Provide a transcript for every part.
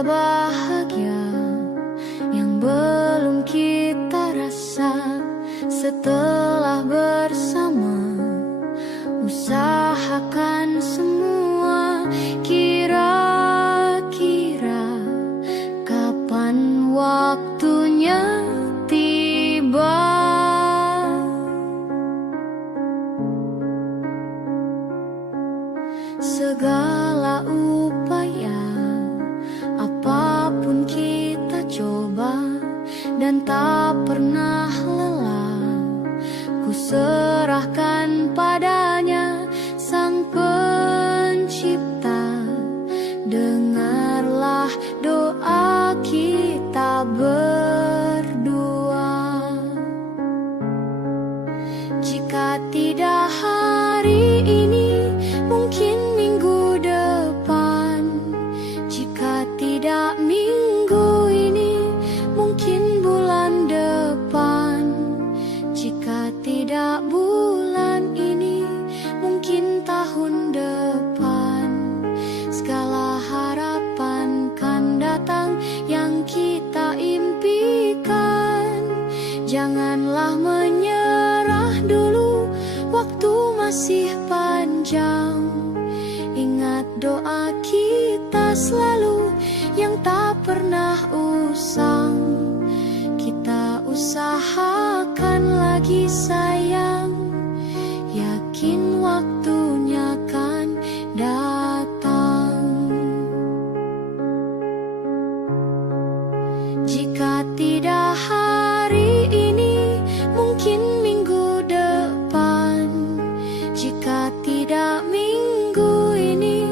Ada bahagia yang belum kita rasa setelah bersama. Usahakan semua, kira-kira kapan waktunya tiba. Segala upaya, apapun kita coba dan tak pernah lelah. Ku serahkan padanya, Sang Pencipta. Dengarlah doa kita berdua. Jika tidak hari ini, mungkin minggu depan. Jika tidak minggu ini, mungkin bulan depan. Jika tidak bulan ini, mungkin tahun depan. Segala harapan kan datang yang kita impikan. Janganlah menyerah dulu, waktu masih panjang. Ingat doa kita selalu yang tak pernah usang. Kita usahakan lagi sayang, yakin waktunya kan datang. Jika tidak hari ini, mungkin minggu depan. Jika tidak minggu ini,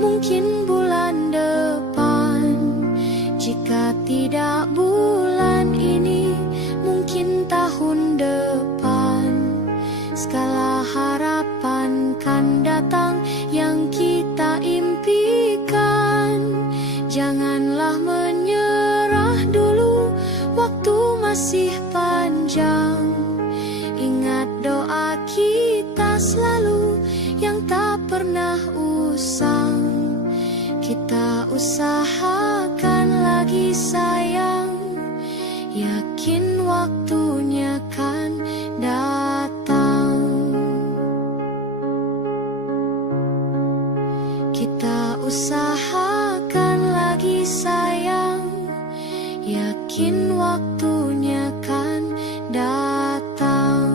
mungkin bulan depan. Jika tidak bulan ini, mungkin tahun depan. Segala harapan kan datang yang kita impikan. Janganlah menyerah dulu, waktu masih panjang. Ingat doa kita selalu yang tak pernah usang. Kita usahakan lagi sayang, yakin waktunya kan datang. Kita usahakan lagi sayang, yakin waktunya kan datang.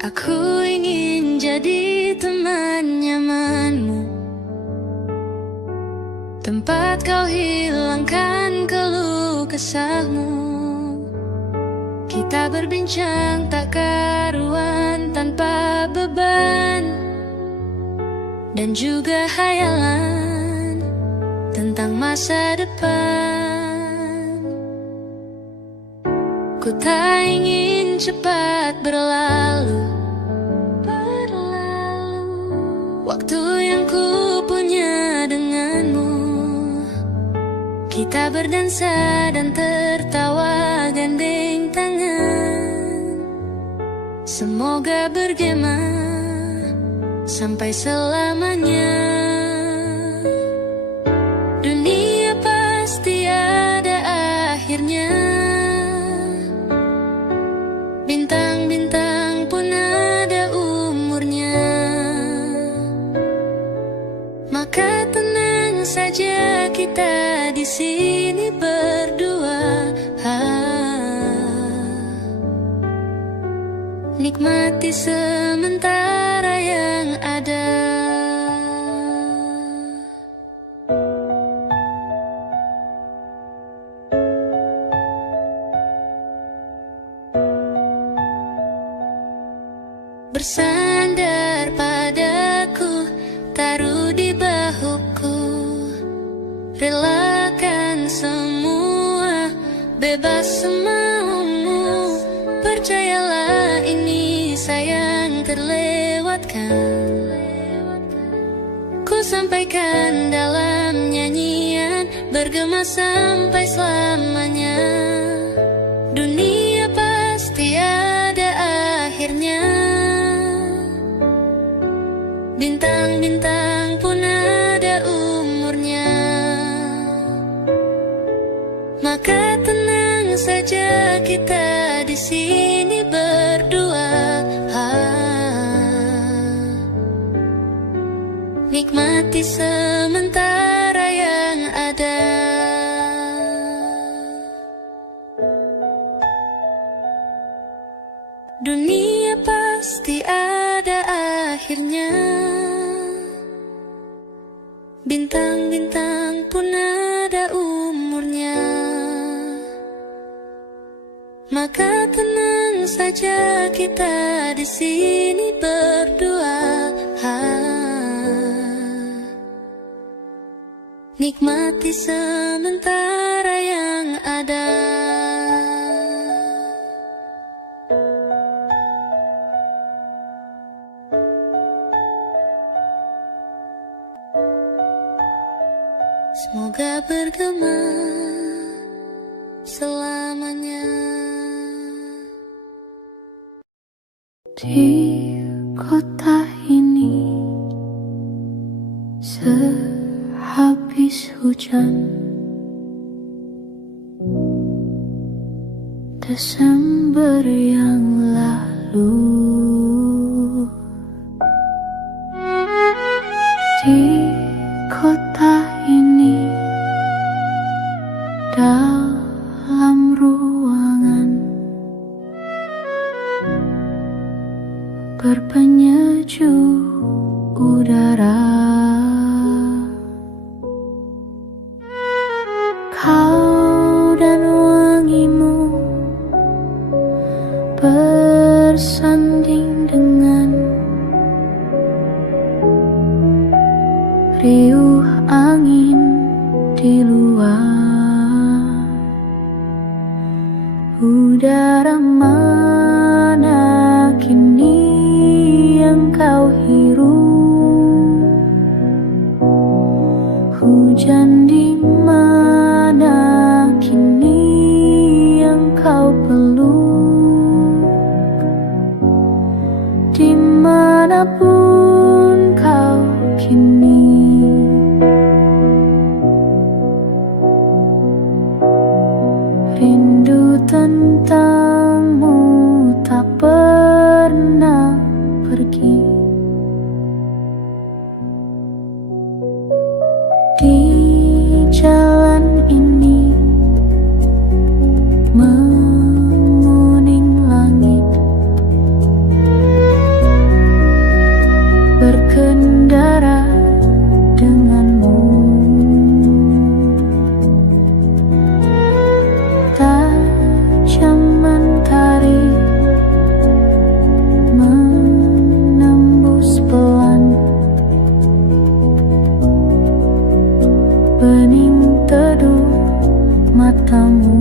Aku ingin jadi teman nyamanmu, tempat kau hilangkan keluh kesahmu. Kita berbincang tak karuan tanpa beban, dan juga hayalan tentang masa depan. Ku tak ingin cepat berlalu waktu yang ku punya denganmu. Kita berdansa dan tertawa gandeng tangan. Semoga bergema sampai selamanya. Dunia pasti ada akhirnya. Bintang-bintang pun ada umurnya. Maka tenang saja kita di sini berdua. Nikmati sementara yang ada. Bersandar padaku, taruh di bahuku. Relakan semua, bebas semaumu. Percayalah ini sayang terlewatkan. Ku sampaikan dalam nyanyian bergema sampai selamanya. Dunia pasti ada akhirnya. Bintang-bintang pun ada umurnya. Maka tenang saja kita di sini berdua. Nikmati sementara yang ada. Dunia pasti ada akhirnya. Bintang-bintang pun ada umurnya. Maka tenang saja kita di sini berdua. Nikmati sementara yang ada. Semoga bergema selamanya. Di kota ini sehabis hujan Desember yang lalu, di kota ini dalam ruangan berpenyejuk udara. Kau dan wangimu bersanding dengan riuh angin di luar. Udara mana kini yang kau hirup? Hujan di mana kini yang kau peluk? Dimanapun kau kini, rindu tentangmu tak pernah pergi. Di jalan ini menguning langit, berkendara denganmu. Tajam mentari menembus pelan bening teduh matamu.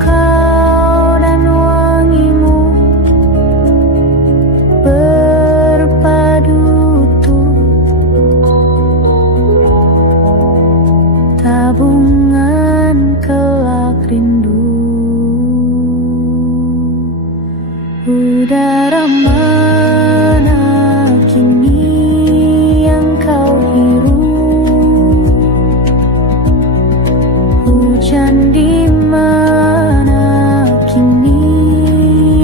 Kau dan wangimu berpadu utuh, tabungan kelak rindu. Udara mana kini yang kau hirup? Hujan di mana kini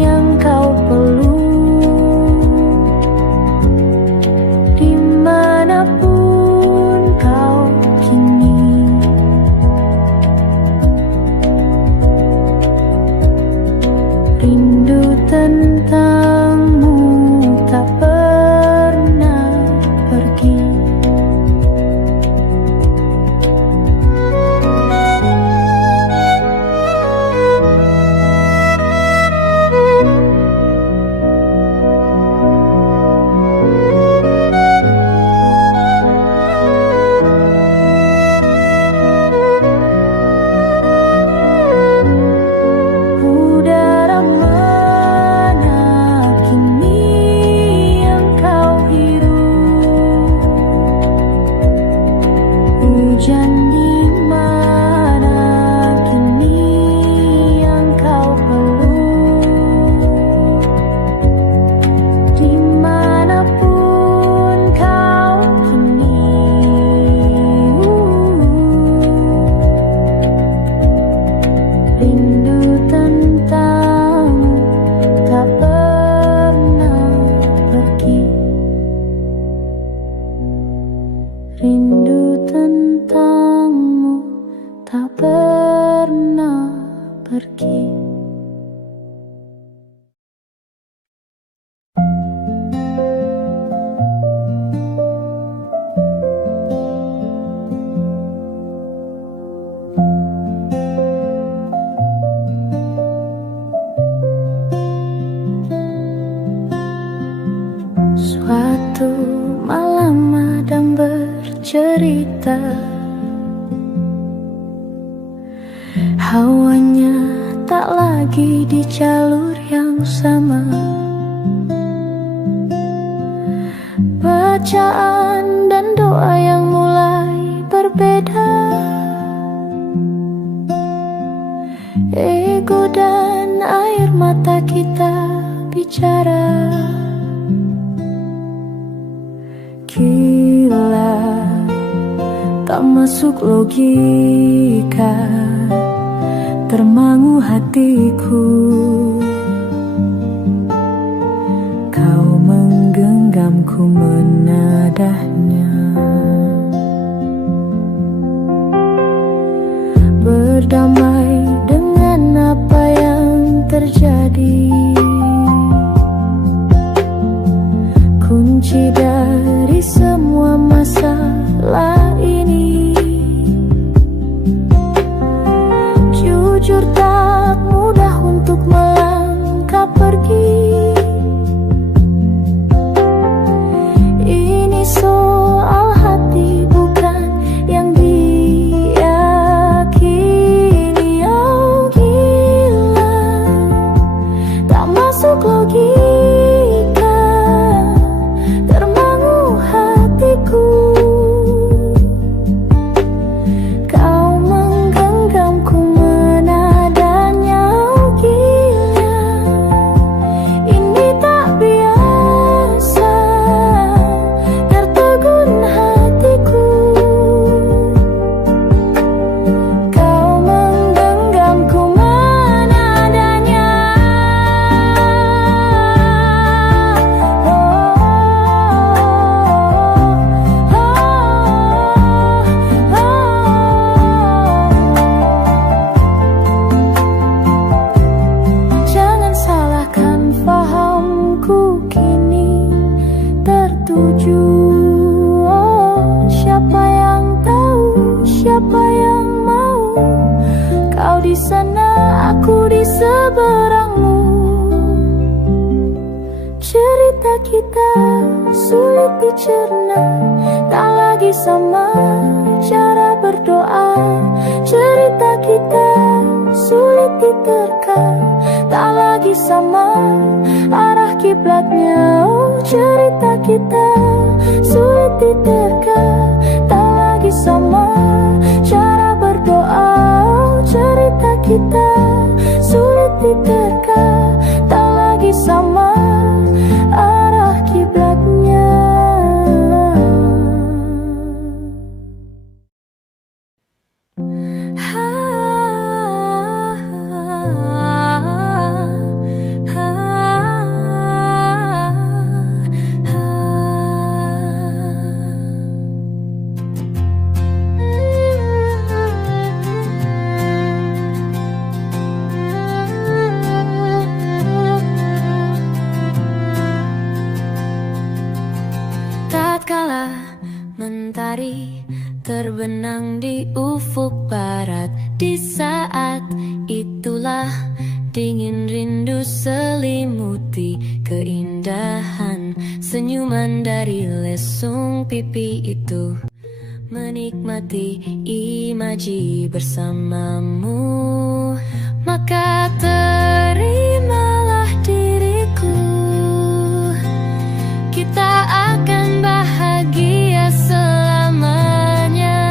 yang kau peluk? Dimanapun kau kini, rindu tentangmu tak pernah pergi. Udara mana cerita. Hawanya tak lagi di jalur yang sama. Bacaan dan doa yang mulai berbeda. Ego dan air mata kita bicara. Gila, tak masuk logika, termangu hatiku. Kau menggenggamku menadahnya. Berdamai dengan apa yang terjadi. Kunci dari semua masalah ini. Jujur tak mudah untuk melangkah pergi. Ini soal hati bukan yang diyakini. Oh gila, tak masuk logika, termangu hatiku. Kau menggenggamku menadanya. Oh gila, ini tak biasa, tertegun hatiku. Kau menggenggamku menadanya. Jangan salahkan fahamku kini tertuju. Oh, siapa yang tahu, siapa yang mau? Kau di sana, aku di seberangmu. Cerita kita sulit dicerna, tak lagi sama cara berdoa. Cerita kita sulit diterka, tak lagi sama arah kiblatnya. Oh, cerita kita sulit diterka, tak lagi sama cara berdoa. Oh, cerita kita sulit diterka, tak lagi sama arah kiblatnya. Tatkala mentari terbenang di ufuk barat, di saat itulah dingin rindu selimuti keindahan senyuman dari lesung pipi itu. Menikmati imaji bersamamu, maka terimalah diriku. Kita akan bahagia selamanya.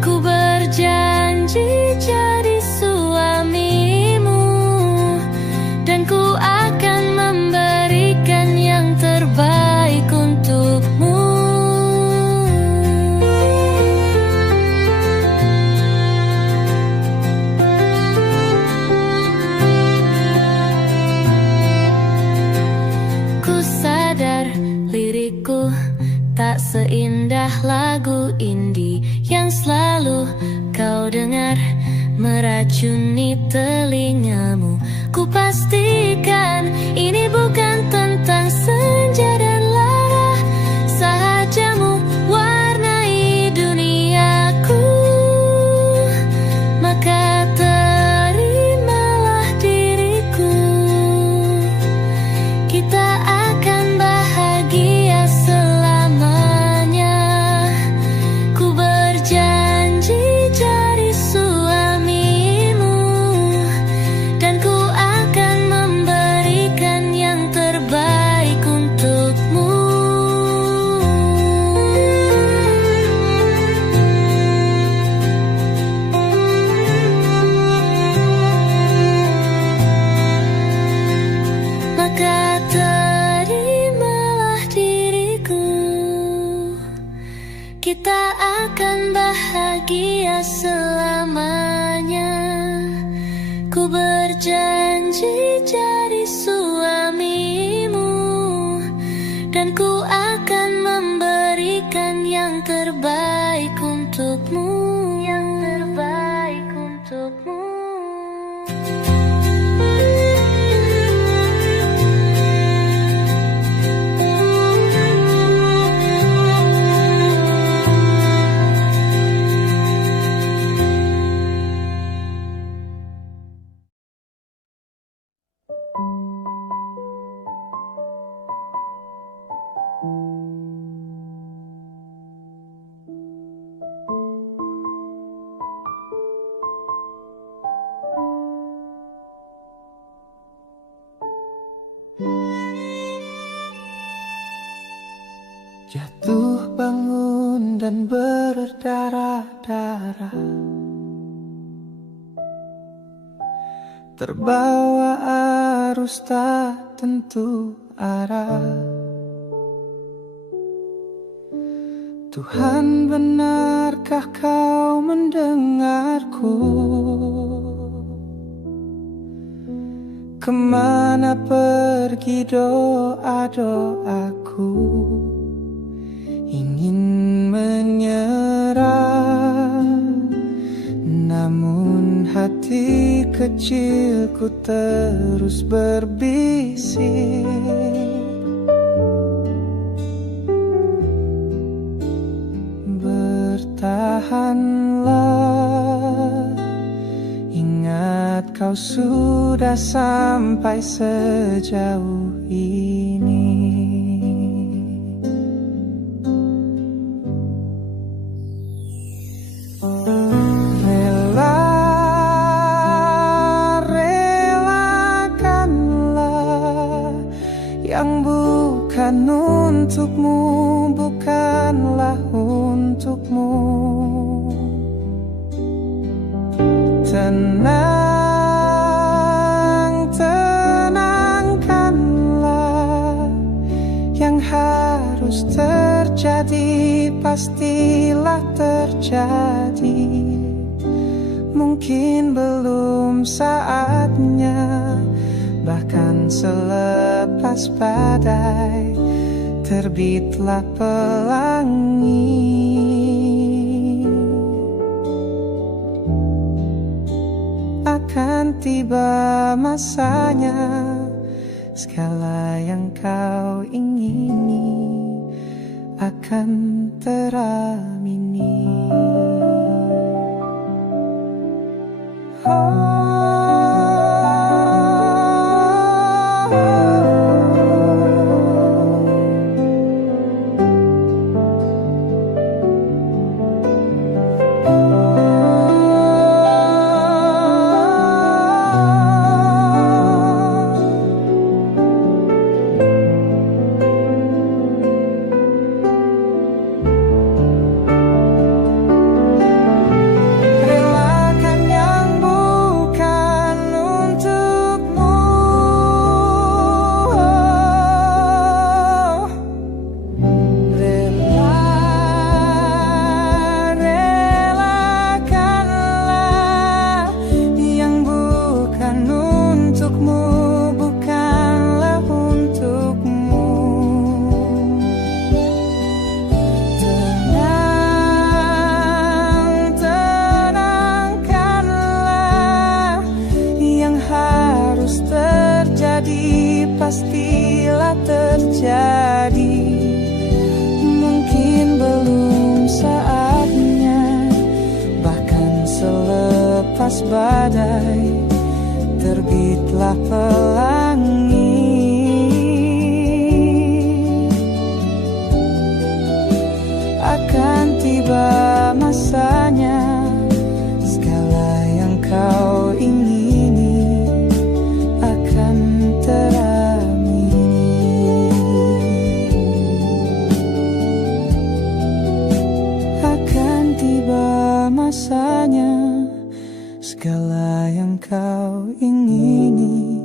Ku berjanji jadi suamimu, dan ku akan memberikan yang terbaik untukmu. Ku sadar lirikku tak seindah lagu indie yang selalu kau dengar meracuni telingamu. Ku pastikan ini bukan tentang senja dan lara, sahajamu warnai duniaku. Maka terimalah diriku, kita akan bahagia selamanya. jadi suamimu, dan ku akan memberikan yang terbaik untukmu, yang terbaik untukmu. Jatuh bangun dan berdarah-darah, terbawa arus tak tentu arah. Tuhan, benarkah kau mendengarku? Kemana pergi doa-doaku? Ingin menyerah, namun hati kecilku terus berbisik. Bertahanlah, ingat kau sudah sampai sejauh ini. Yang bukan untukmu, bukanlah untukmu. Tenang, tenangkanlah. Yang harus terjadi pastilah terjadi. Mungkin belum saatnya, bahkan selepas badai terbitlah pelangi. Akan tiba masanya, segala yang kau ingini akan teramini. Pastilah terjadi. Mungkin belum saatnya, bahkan selepas badai terbitlah pelangi. Akan tiba masanya, segala yang kau ingini akan teramini. Masanya, segala yang kau ingini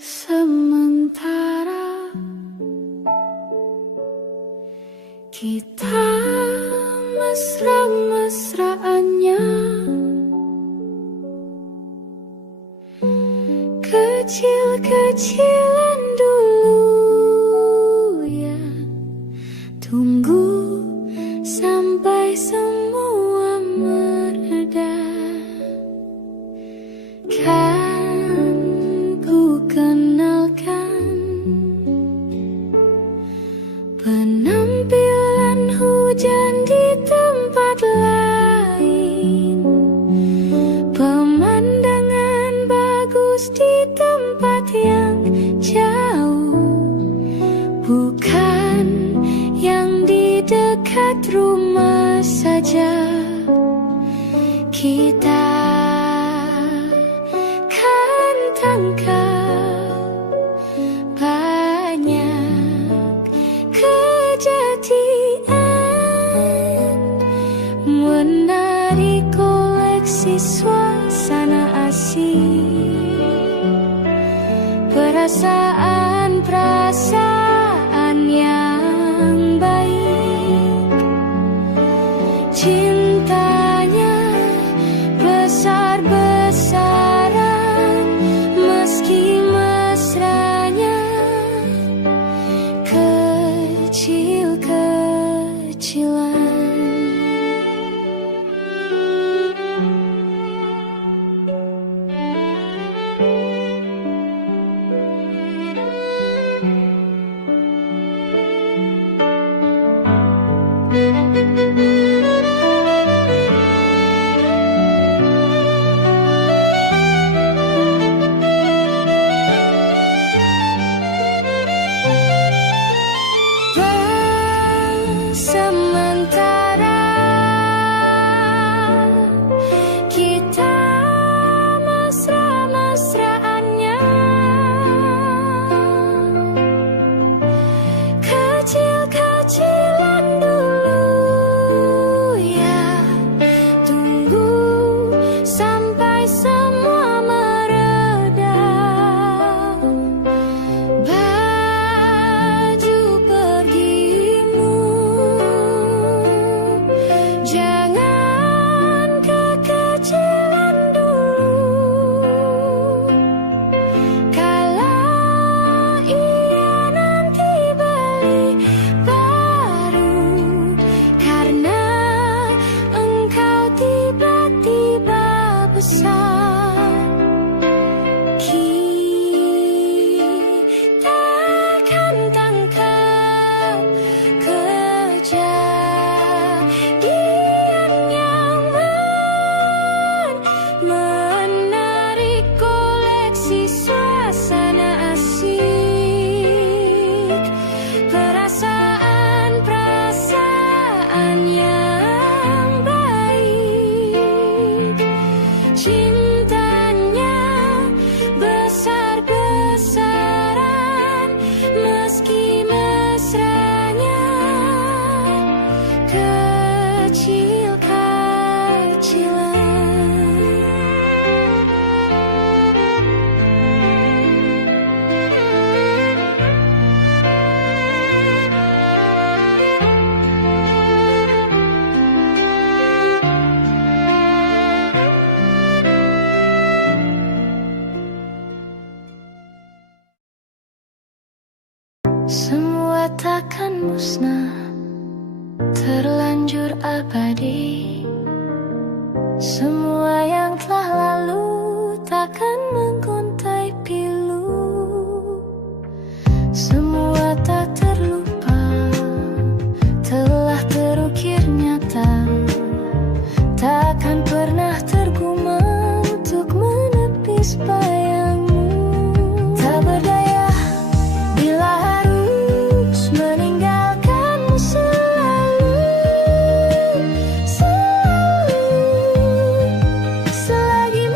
Sementara kita mesra-mesraannya, kecil-kecilan dulu ya. Tunggu sampai semua mereda. Kan ku kenalkan penampilan hujan di tempat lain, pemandangan bagus di tempat yang jauh, bukan yang di dekat rumah saja. Kita kan tangkap banyak kejadian, menarik koleksi suasana asing, perasaan yang baik. Cintanya besar-besaran, meski mesranya kecil-kecilan. Sementara kita mesra-mesraannya, kecil-kecilan dulu ya. Tunggu sampai semua mereda. Baju pergimu jangan kekecilan dulu. Kalau ia nanti beli baru, karena engkau tiba-tiba besar, kita akan tangkap kejadian yang menarik koleksi suasana asik, perasaan yang baik. Cintanya besar-besaran, meski mesranya kecil-kecilan. Semua takkan musnah, terlanjur abadi. Semua yang telah lalu takkan mengguntai pilu. Semua tak terlupa, telah terukir nyata, takkan pernah tergumam untuk menepis bayangmu. Tak berdaya bila harus meninggalkanmu selalu, selalu, selagi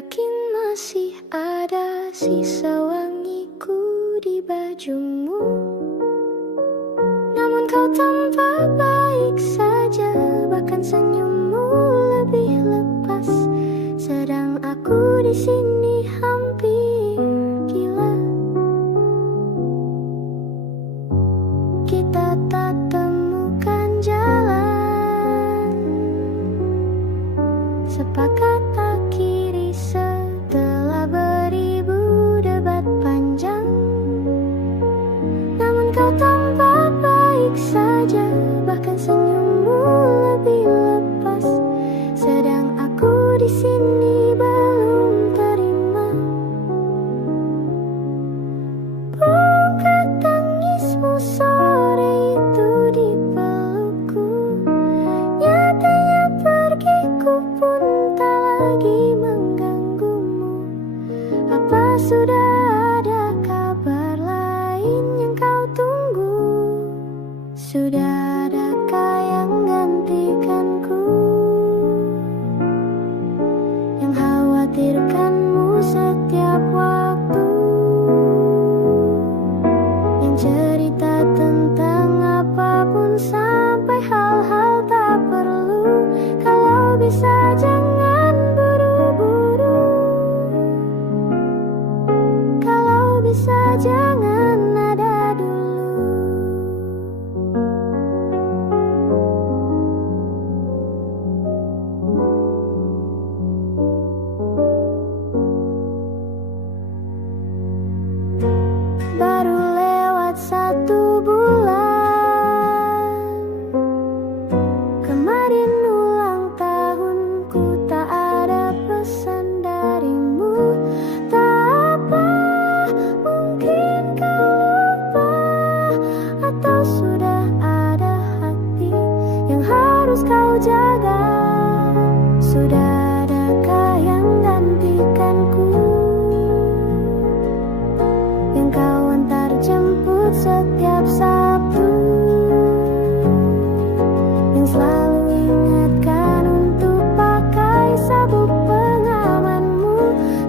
yakin masih ada sisa wangiku di bajumu. Namun kau tampak baik saja, bahkan senyummu lebih lepas. Sedang aku di sini hampir gila. Kita tak temukan jalan, sepakat akhiri setelah beribu debat panjang. Namun kau tampak baik saja, bahkan senyummu lebih lepas. Sedang aku di sini belum terima. Bukan tangismu sore itu di pelukku, nyatanya pergiku pun tak lagi mengganggumu. Apa sudah ada kabar lain yang kau tunggu? Sudah adakah yang gantikanku, yang khawatirkanmu setiap waktu, yang cerita tentang apapun sampai hal-hal tak perlu. Kalau bisa jangan buru-buru, kalau bisa jangan ada dulu. Baru lewat 1 bulan, kemarin ulang tahunku, tak ada pesan darimu. Tak apa, mungkin kau lupa, atau sudah ada hati yang harus kau jaga. Sudah adakah yang gantikanku, yang kau antar jemput setiap Sabtu, yang selalu ingatkan untuk pakai sabuk pengamanmu.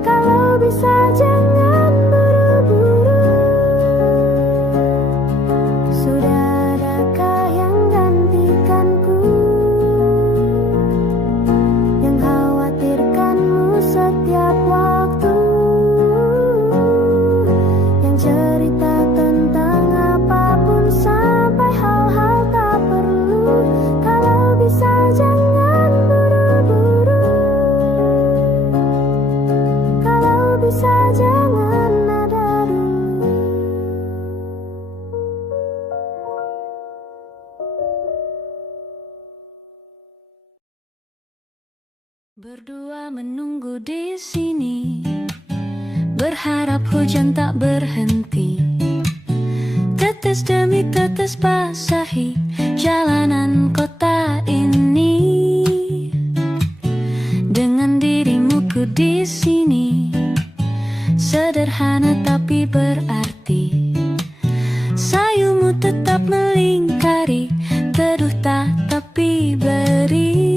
Kalau bisa jangan buru-buru, sudah adakah yang gantikanku, yang khawatirkanmu setiap waktu, yang cerita tentang apapun sampai hal-hal tak perlu. Kalau bisa jangan buru-buru, kalau bisa jangan ada dulu. Berdua menunggu di sini, berharap hujan tak berhenti. Tetes demi tetes basahi jalanan kota ini. Dengan dirimu ku di sini, sederhana tapi berarti. Sayumu tetap melingkari, teduh tak tapi beri.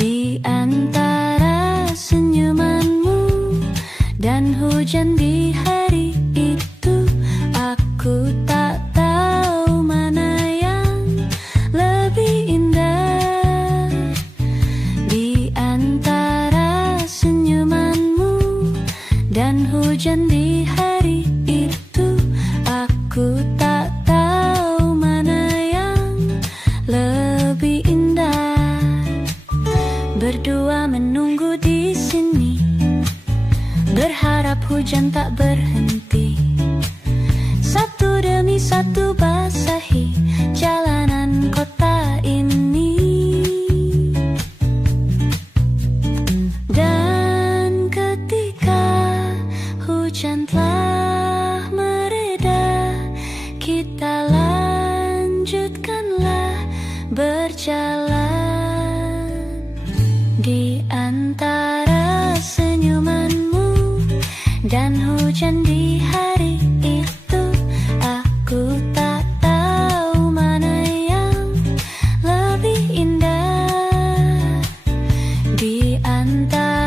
Di antara senyumanmu dan hujan di hari itu, aku tak tahu mana yang lebih indah. Di antara senyumanmu dan hujan di hari itu, aku tak tahu mana yang lebih indah. Berdua menunggu di sini, berharap hujan tak berhenti. Satu demi satu basahi jalanan kota ini. Dan ketika hujan telah mereda, kita lanjutkanlah berjalan. Di antara senyumanmu dan hujan di hari itu, aku tak tahu mana yang lebih indah. Di antara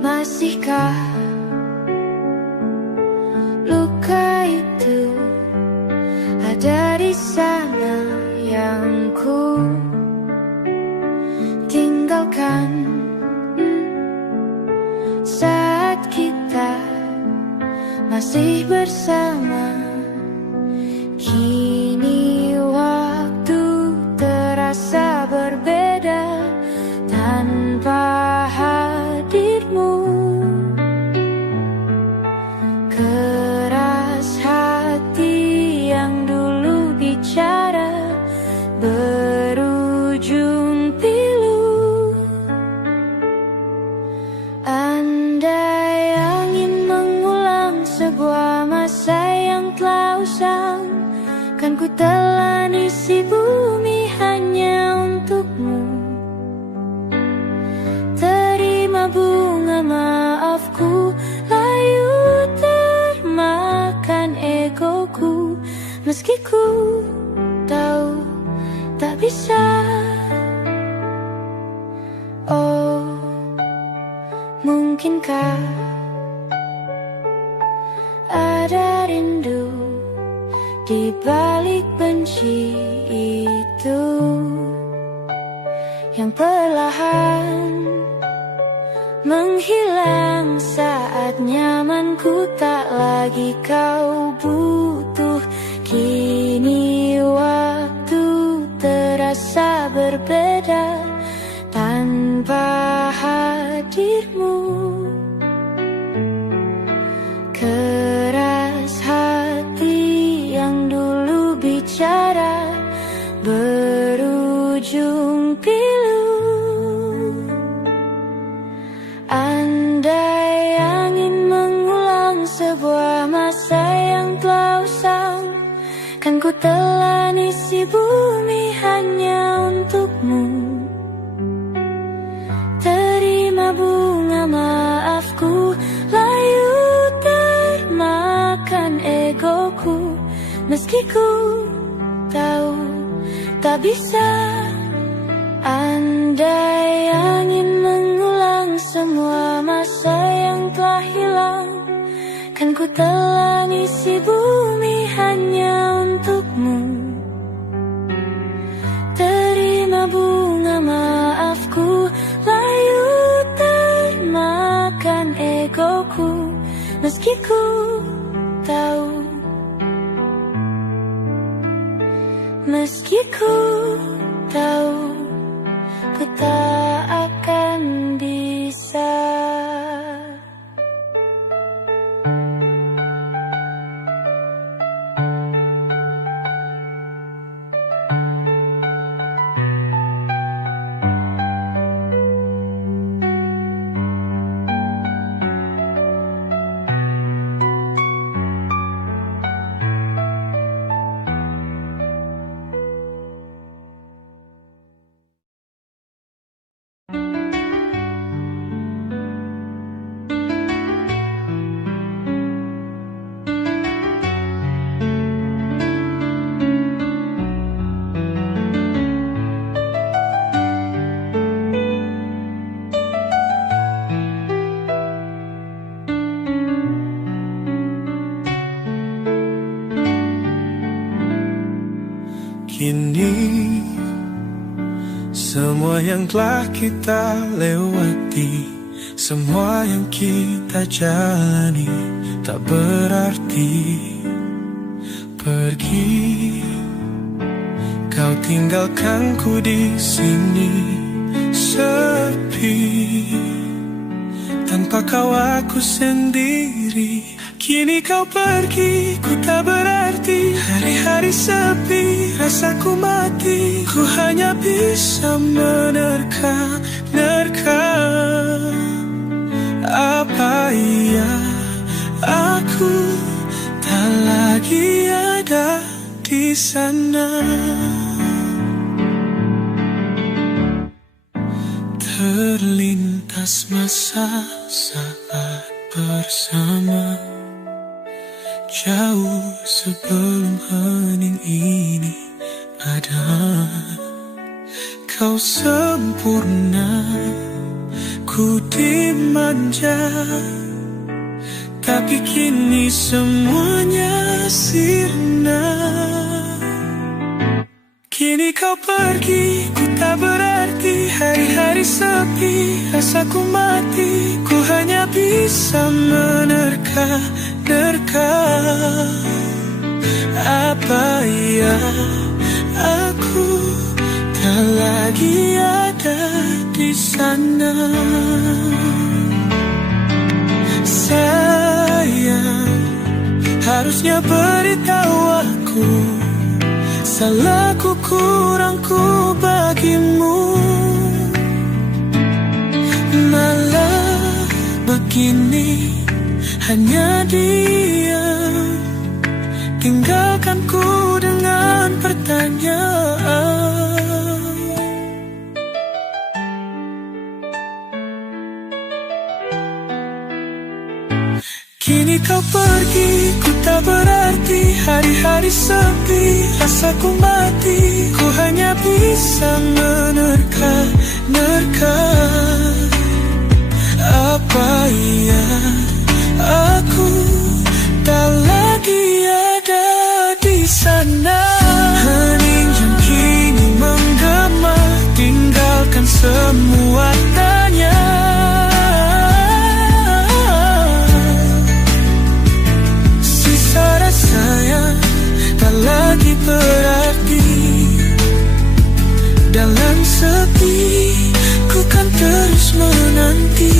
Masihkah luka itu ada di sana yang ku tinggalkan saat kita masih bersama. Kini waktu terasa berbeda tanpa hadirmu. Keras hati yang dulu bicara berujung pilu. Andai angin mengulang sebuah masa yang telah usang, kan ku telan isi bumi hanya untukmu. Terima bunga maafku, layu termakan egoku. Meski ku tahu tak bisa. Oh, mungkinkah ada rindu di balik benci itu yang perlahan menghilang saat nyamanku tak lagi kau butuh. Kini waktu terasa berbeda tanpa hadirmu. Keras hati yang dulu bicara berujung pilu. Andai angin mengulang sebuah masa yang telah usang, kan ku telan isi bumi hanya untukmu. Terima bunga maafku, layu termakan egoku. Meski ku tahu tak bisa. Andai angin mengulang semua masa yang telah hilang, kan ku telan isi bumi hanya untukmu. Terima bunga maafku, layu termakan egoku. Meski ku tahu, meski ku tahu, ku tak akan bisa. Kini semua yang telah kita lewati, semua yang kita jalani tak berarti. Pergi, kau tinggalkan ku di sini sepi. Tanpa kau aku sendiri. Kini kau pergi, ku tak berarti. Hari-hari sepi, rasaku mati. Ku hanya bisa menerka-nerka. Apa iya aku tak lagi ada di sana? Terlintas masa saat bersama, jauh sebelum hening ini ada. Kau sempurna, ku Ku dimanja, tapi kini semuanya sirna. Kini kau pergi, ku tak berarti. Hari-hari sepi, rasaku mati. Ku hanya bisa menerka-nerka. Apa ya, aku tak lagi ada di sana. Sayang, harusnya beritahu aku. Salahku, kurangku bagimu. Malah begini, hanya diam, tinggalkanku dengan pertanyaan. Kini kau pergi, ku tak berarti. Hari-hari sepi, rasaku mati. Ku hanya bisa menerka-nerka. Apa ya, aku tak lagi ada di sana. Hening yang kini menggema, tinggalkan semua tanya. Sayang tak lagi berarti. Dalam sepi, ku kan terus menanti.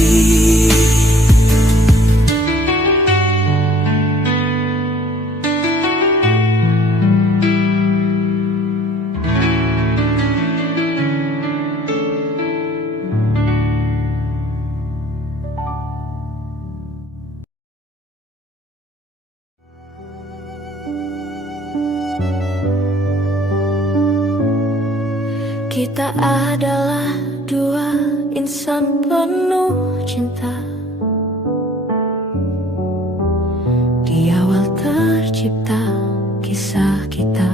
Kita adalah dua insan penuh cinta. Di awal tercipta kisah kita.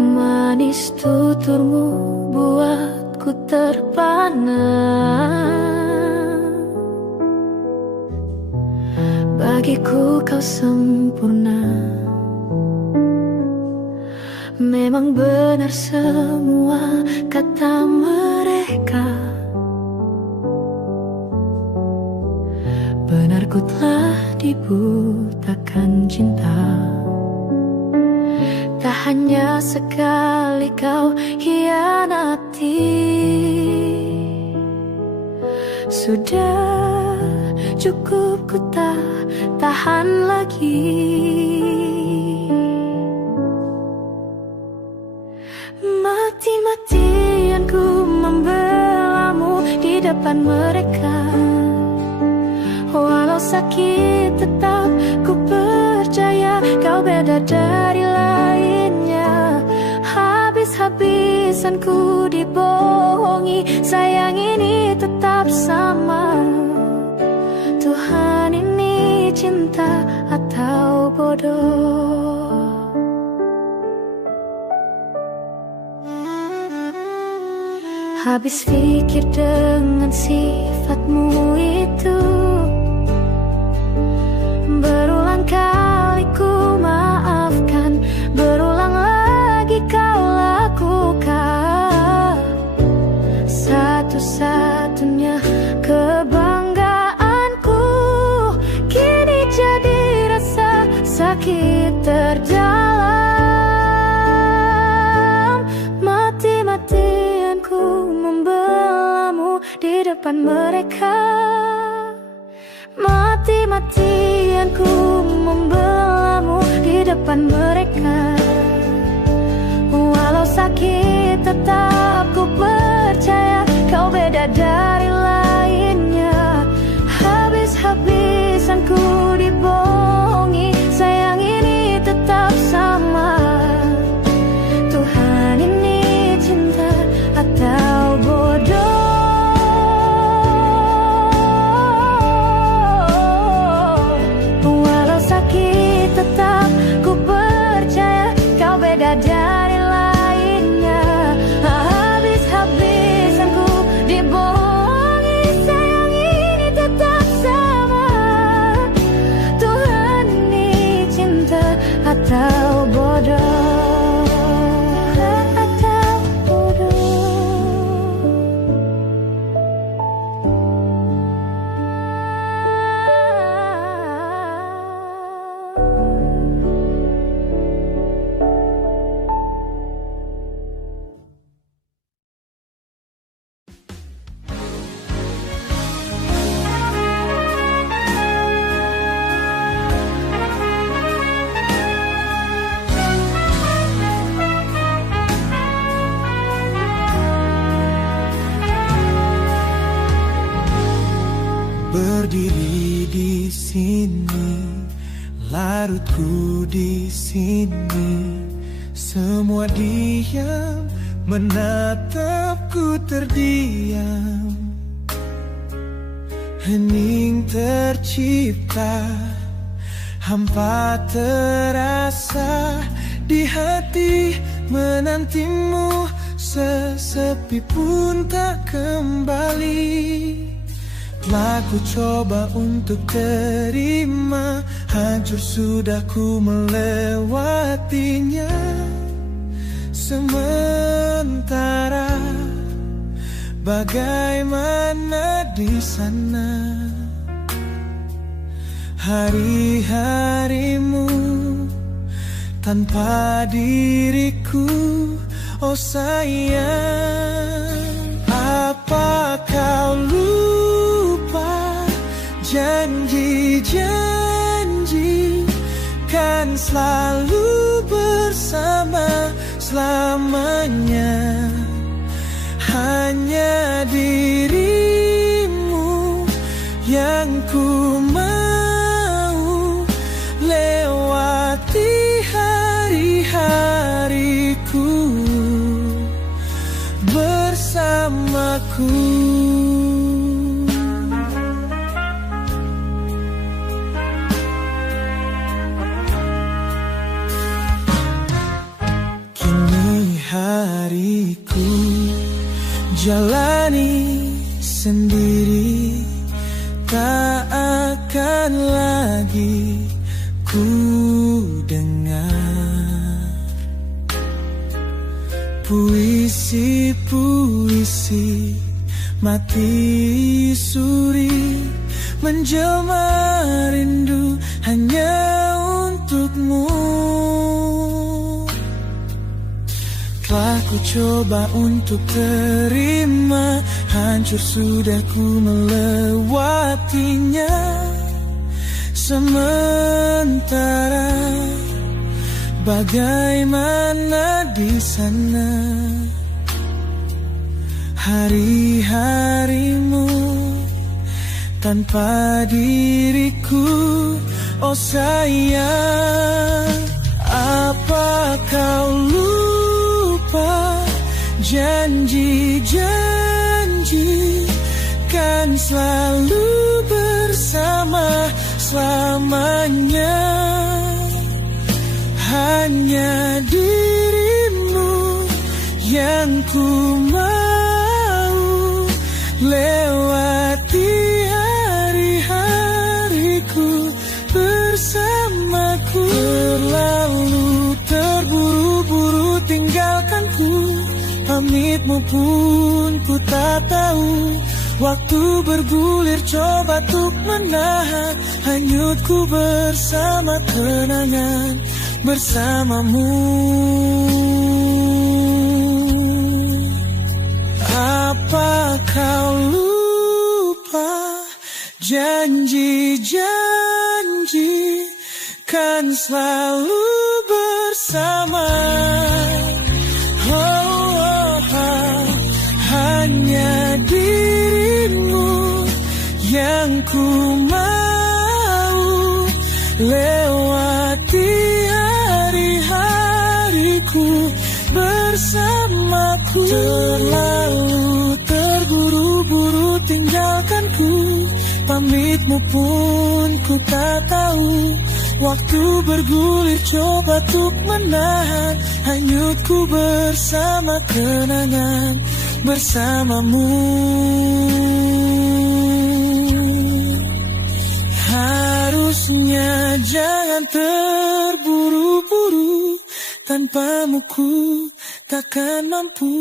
Manis tuturmu buatku terpana. Bagiku kau sempurna. Memang benar semua kata mereka. Benar ku telah dibutakan cinta. Tak hanya sekali kau hianati. Sudah cukup, ku tak tahan lagi. Mati-matian ku membelamu di depan mereka. Walau sakit tetap ku percaya kau beda dari lainnya. Habis-habisan ku dibohongi. Sayang ini tetap sama. Tuhan ini cinta atau bodoh? Habis pikir dengan sifatmu itu. Berulang kali ku maafkan. Berulang lagi kau lakukan. Satu-satunya kebanggaanku kini jadi rasa sakit terdalam. Mati-matian ku membelamu di depan mereka. Mati-matian ku membelamu di depan mereka. Walau sakit tetap ku percaya kau beda dari lainnya. Habis-habisan ku dibohongi. Sayang ini tetap sama. Tuhan ini cinta atau bodoh? Walau sakit tetap ku percaya kau beda dari lainnya. Habis-habisan ku dibohongi. berdiri di sini, larutku di sini, semua diam, menatapku terdiam. Hening tercipta, hampa terasa di hati, menantimu sesepi pun tak kembali. Telah ku coba untuk terima, hancur sudah ku melewatinya. Sementara bagaimana di sana hari-harimu tanpa diriku, oh sayang. Apa kau lupa janji-janji, kan selalu bersama selamanya. Hanya dirimu yang ku mau, lewati hari-hariku bersamaku. Kini hariku jalani sendiri, tak akan lagi ku dengar puisi-puisi mati suri, menjelma rindu hanya untukmu. Telah ku coba untuk terima, hancur sudah ku melewatinya. Sementara bagaimana di sana hari-harimu tanpa diriku, oh sayang. Apa kau lupa janji-janji, kan selalu bersama selamanya. Hanya dirimu yang ku mau, lewati hari-hariku bersamaku. Terlalu terburu-buru tinggalkanku, pamitmu pun ku tak tahu. Waktu bergulir coba untuk menahan hanyutku bersama kenangan bersamamu. Apa kau lupa janji-janji, kan selalu bersama. Hanya dirimu yang ku mau, lewati hari-hariku bersamaku. Terlalu terburu-buru tinggalkanku, pamitmu pun ku tak tahu. Waktu bergulir coba untuk menahan hanyutku bersama kenangan bersamamu. Harusnya jangan terburu-buru, tanpamu ku takkan mampu.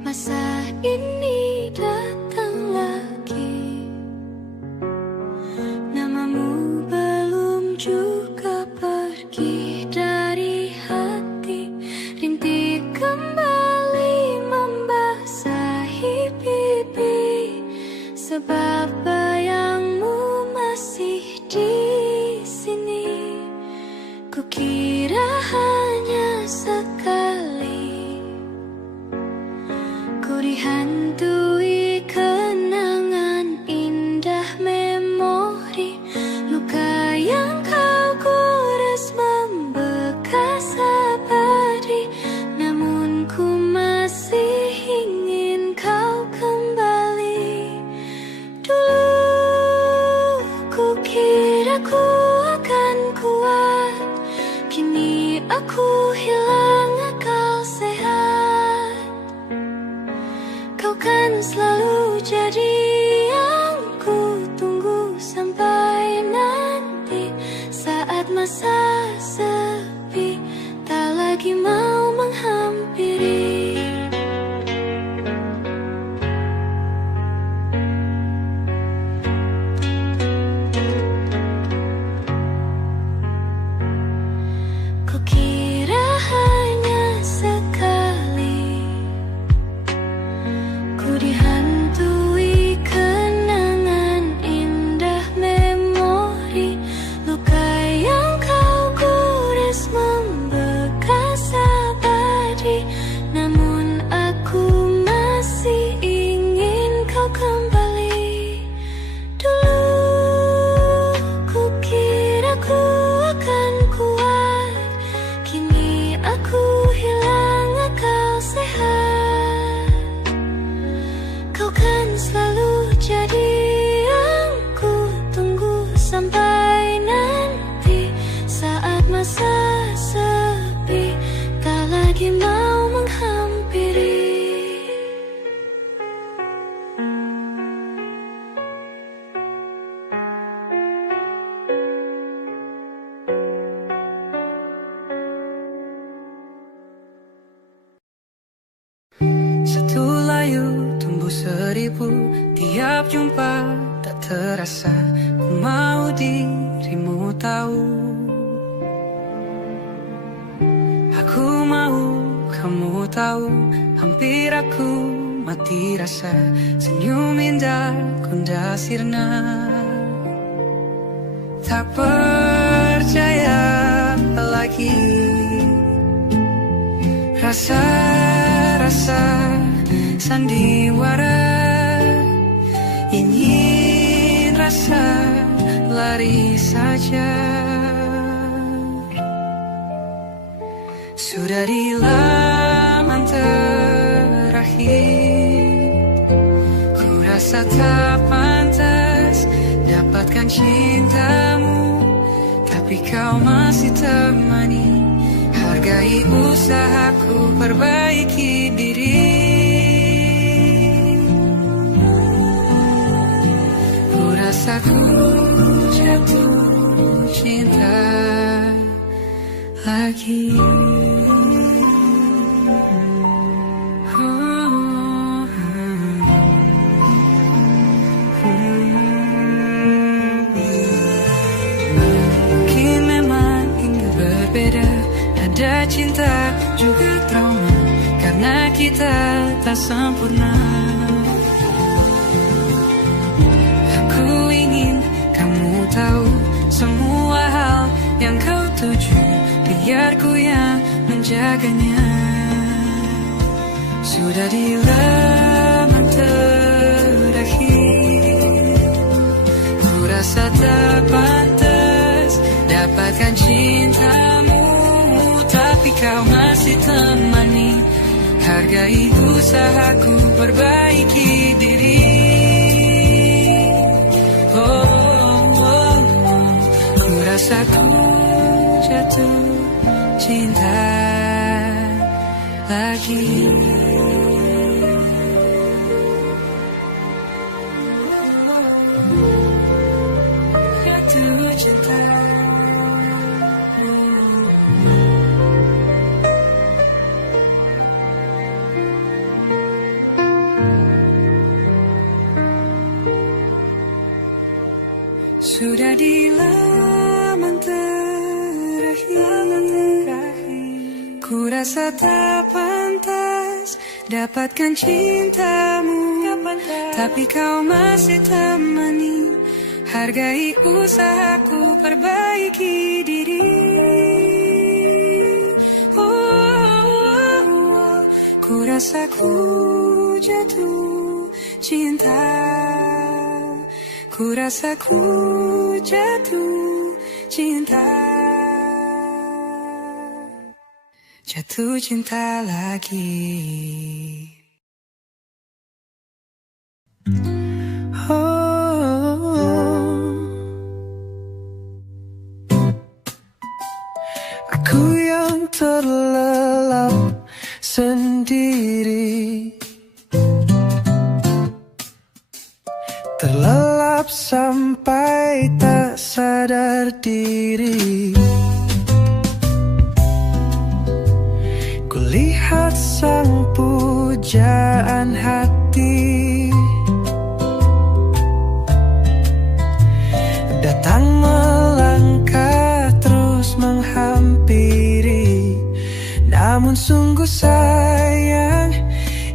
Masa ini datang lagi, namamu belum juga pergi dari hati. Rintik kembali membasahi pipi, sebab bayang terasa. Ku mau dirimu tahu. Aku mau kamu tahu. Hampir aku mati rasa. Senyum indah kunda sirna. Tak percaya lagi. Rasa-rasa sandiwara. Ingin rasa lari saja. Sudah di laman terakhir. Ku rasa tak pantas dapatkan cintamu, tapi kau masih temani. Hargai usahaku perbaiki diri. Ku rasa ku jatuh cinta lagi. Mungkin memang ini berbeda. Ada cinta juga trauma, karena kita tak sempurna. Aku ingin kamu tahu semua hal yang kau tuju, biar ku yang menjaganya. Sudah di laman terakhir. Ku rasa tak pantas dapatkan cintamu, tapi kau masih temani. Hargai usahaku perbaiki diri. Ku rasa ku jatuh cinta lagi. Jatuh cinta. Sudah di laman terakhir. Ku rasa tak pantas dapatkan cintamu, tapi kau masih temani. Hargai usahaku perbaiki diri. Ku rasa ku jatuh cinta. Ku rasa ku jatuh cinta. Jatuh cinta lagi. Aku yang terlelap sendiri, terlelap sampai tak sadar diri. Kulihat sang pujaan hati datang melangkah terus menghampiri. Namun sungguh sayang,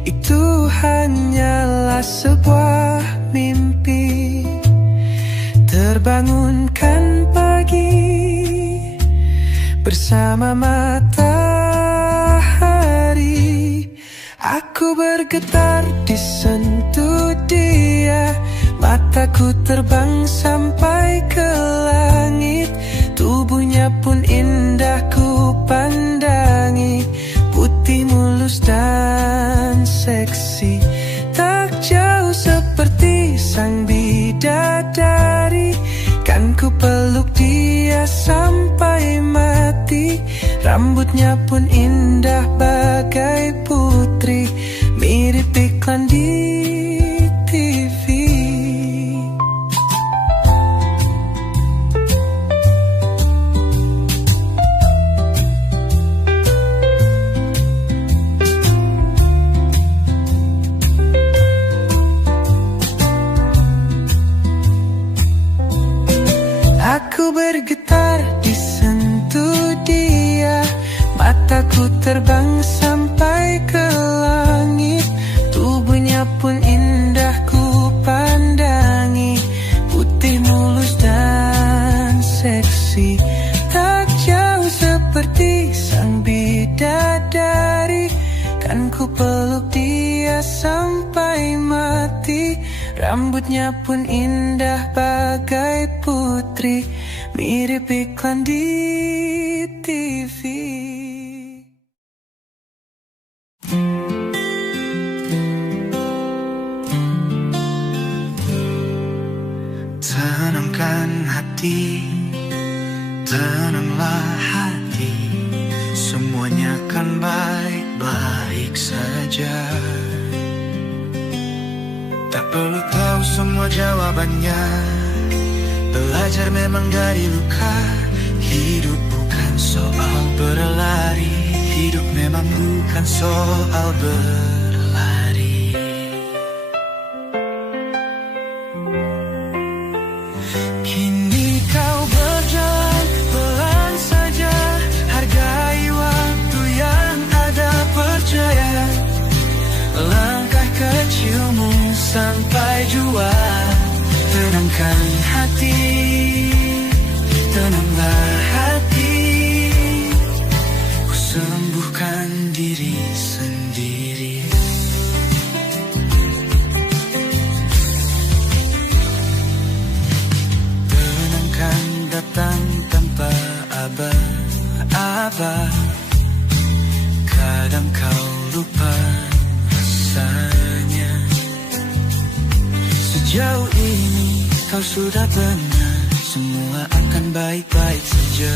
itu hanyalah sebuah mimpi. Terbangunkan pagi bersama matahari. Aku bergetar disentuh dia. Mataku terbang sampai ke langit. Tubuhnya pun indah ku pandangi. Putih mulus dan seksi, tak jauh seperti sang bidadari. Kan ku peluk dia sampai mati. Rambutnya pun indah bagai putri, mirip iklan di TV. Aku bergetar disentuh dia, mataku terbang sampai ke langit. Tubuhnya pun indah ku pandangi, putih mulus dan seksi. Tak jauh seperti sang bidadari, kan ku peluk dia sampai mati. Rambutnya pun indah bagai putri, mirip iklan di TV. Tenangkan hati, tenanglah hati, semuanya kan baik-baik saja. Tak perlu tahu semua jawabannya, belajar memang dari luka. Hidup bukan soal berlari, hidup memang bukan soal berlari. Kini kau berjalan pelan saja, hargai waktu yang ada, percaya. Langkah kecilmu sampai jua, tenangkan hati, tenanglah hati, ku sembuhkan diri sendiri. Tenangkan datang tanpa aba-aba, kadang kau lupa rasanya. Sejauh ini kau sudah benar, semua akan baik-baik saja.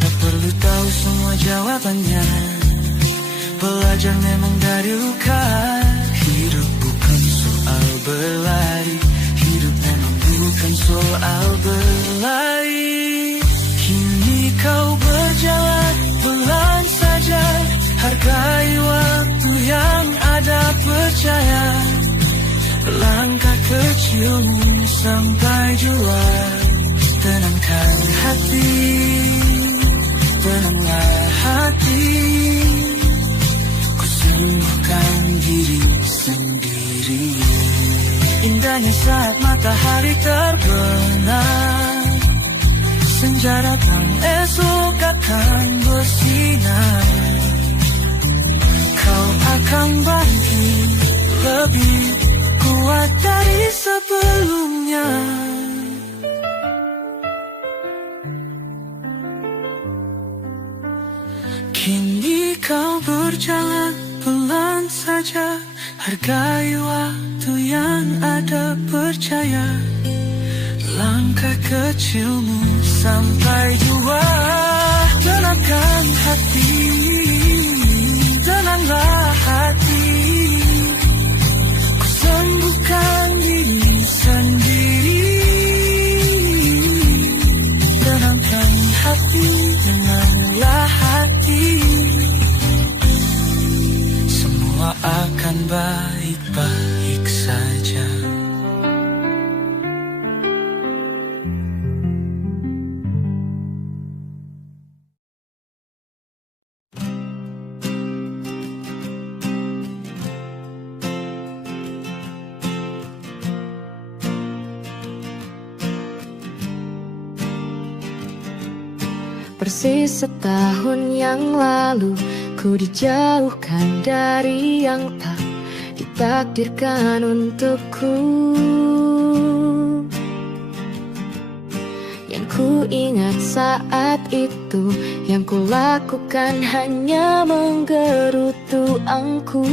Tak perlu tahu semua jawabannya, belajar memang dari luka. Hidup bukan soal berlari, hidup memang bukan soal berlari. Kini kau berjalan pelan saja, hargai waktu yang ada, percaya. Langkah kecilmu sampai jua, tenangkan hati, tenanglah hati, ku sembuhkan diri sendiri. Indahnya saat matahari terbenam, senja datang esok akan bersinar. Kau akan bangkit lebih kuat dari sebelumnya. Kini kau berjalan pelan saja, hargai waktu yang ada, percaya. Langkah kecilmu sampai jua, tenangkan hati, tenanglah hati, ku sembuhkan diri sendiri. Tenangkan hati, tenanglah hati, semua akan baik-baik saja. Persis setahun yang lalu, ku dijauhkan dari yang tak ditakdirkan untukku. Yang ku ingat saat itu, yang ku lakukan hanya menggerutu angku.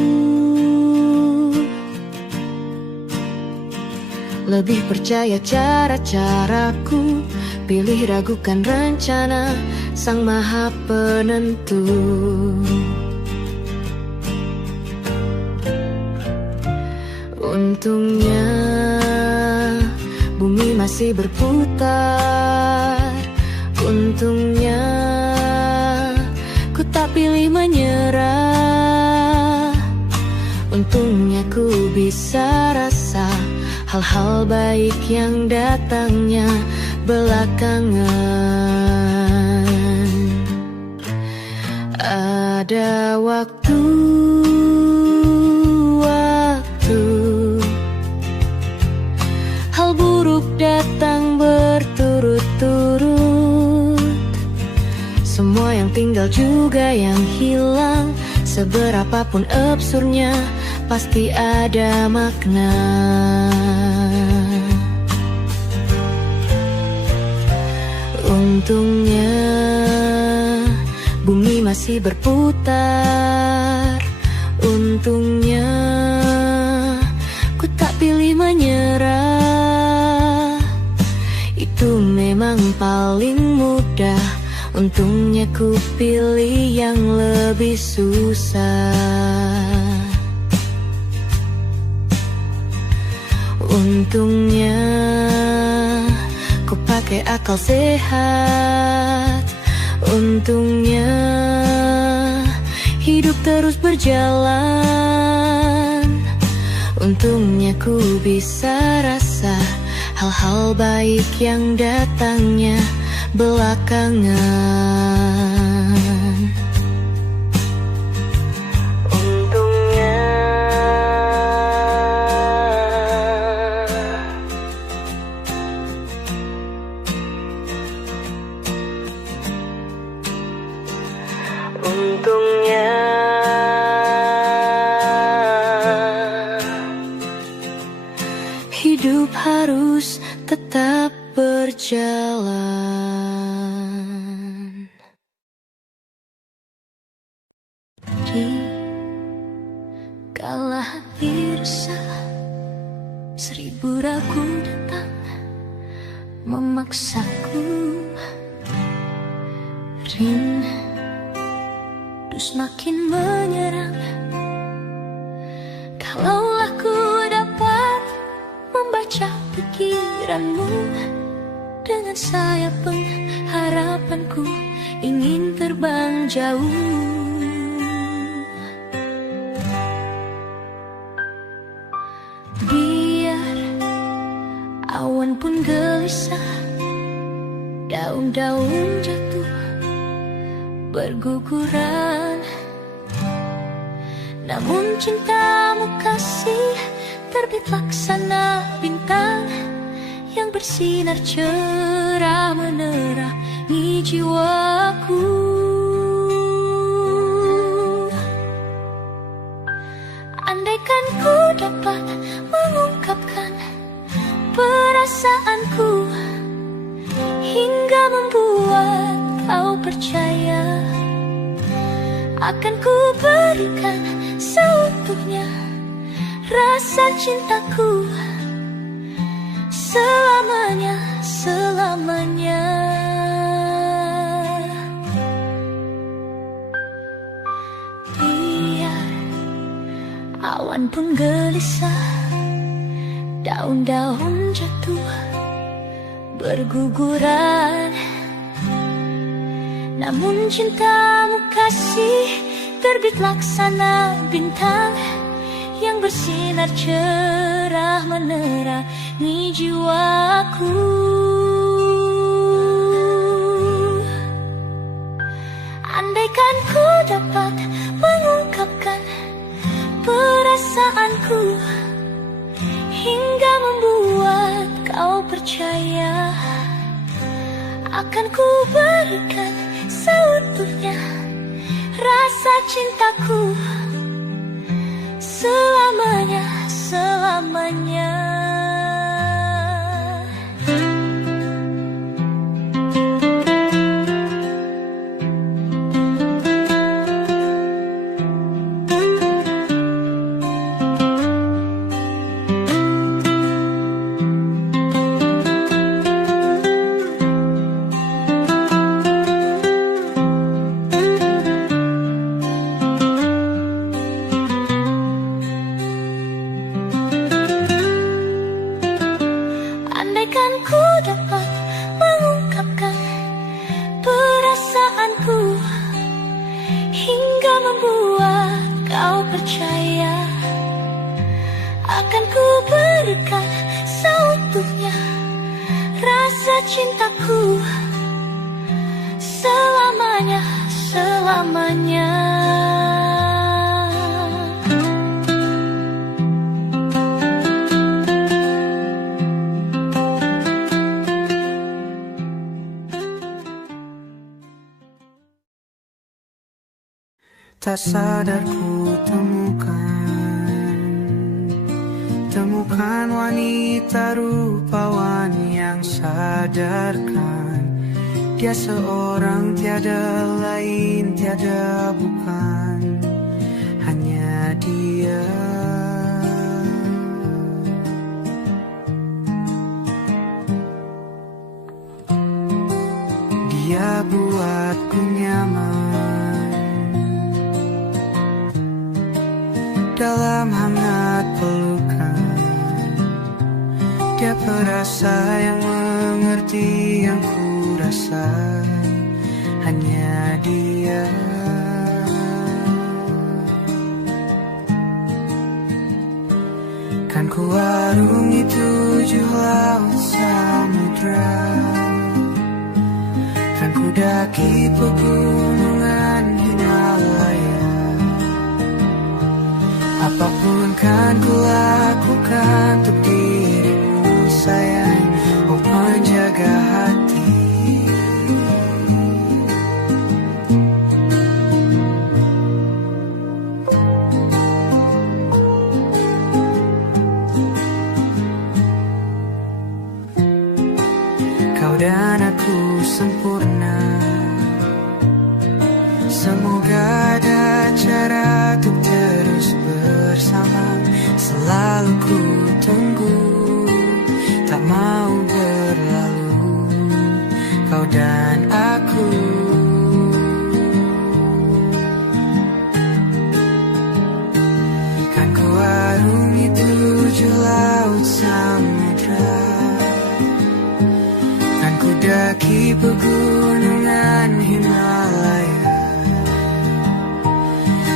Lebih percaya cara-caraku, pilih ragukan rencana Sang Maha Penentu. Untungnya bumi masih berputar, untungnya ku tak pilih menyerah. Untungnya ku bisa rasa hal-hal baik yang datangnya belakangan. Ada waktu hal buruk datang berturut-turut. Semua yang tinggal juga yang hilang. Seberapapun absurdnya, pasti ada makna. Untungnya bumi masih berputar. Untungnya ku tak pilih menyerah. Itu memang paling mudah. Untungnya ku pilih yang lebih susah. Untungnya ku pakai akal sehat. Untungnya hidup terus berjalan. Untungnya ku bisa rasa hal-hal baik yang datangnya belakangan. Untungnya hidup harus tetap berjalan. Di kala hati resah, 1000 ragu datang memaksaku. Rindu semakin menyerang. Kalaulah ku dapat membaca pikiranmu, dengan sayap pengharapanku ingin terbang jauh. Biar awan pun gelisah, daun-daun jatuh berguguran, namun cintamu kasih terbit laksana bintang yang bersinar cerah menerangi jiwaku. Andaikan ku dapat mengungkapkan perasaanku hingga membuat kau percaya, akan ku berikan seutuhnya rasa cintaku selamanya, selamanya. Biar awan pun gelisah, daun-daun jatuh berguguran, namun cintamu kasih terbit laksana bintang yang bersinar cerah menerangi jiwaku. Andaikan ku dapat mengungkapkan perasaanku hingga membuat kau percaya, akan ku berikan seutuhnya rasa cintaku selamanya, selamanya. cintaku selamanya, selamanya. Tak sadar ku temukan wanita rupawan yang sadarkan dia seorang, tiada lain, tiada bukan, hanya dia. Dia buatku nyaman dalam hangat pelukan. Dia perasa yang mengerti yang ku rasa, hanya dia. Kan ku arungi 7 laut samudra, kan ku daki pegunungan Himalaya. Apapun kan ku lakukan untuk dirimu sayang, oh penjaga hati. Kau dan aku sempurna, semoga ada cara untuk terus bersama. Selalu ku tunggu, tak mau berlalu, kau dan aku. Kan ku arungi 7 laut samudra, kan ku daki pegunungan Himalaya.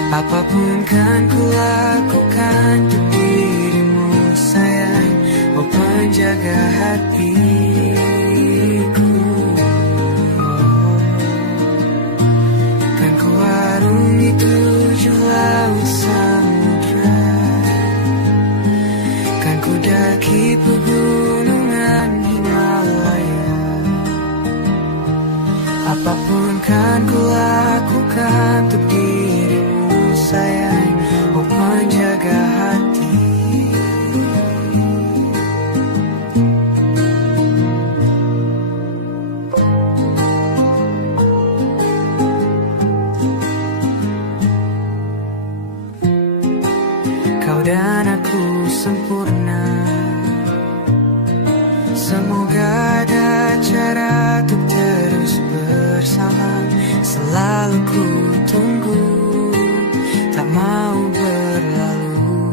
Apapun kan ku lakukan untuk dirimu sayang, oh penjaga hatiku. Kan ku arungi 7 laut samudra, kan ku daki pegunungan Himalaya. Apapun kan ku lakukan untuk dirimu sayang, oh penjaga hati. Kau dan aku sempurna, semoga ada cara untuk terus bersama. Selalu ku tunggu, tak mau berlalu,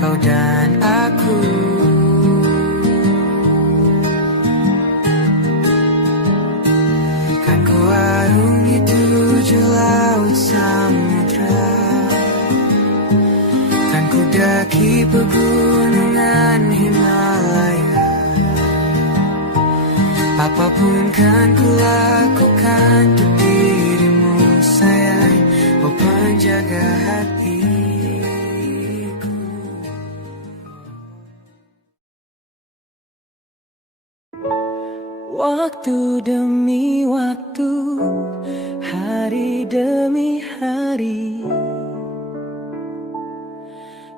kau dan aku. Kan ku arungi 7 laut samudra, kan ku daki pegunungan Himalaya. Apapun kan ku lakukan untuk dirimu sayang, oh penjaga hatiku. Waktu demi waktu, hari demi hari,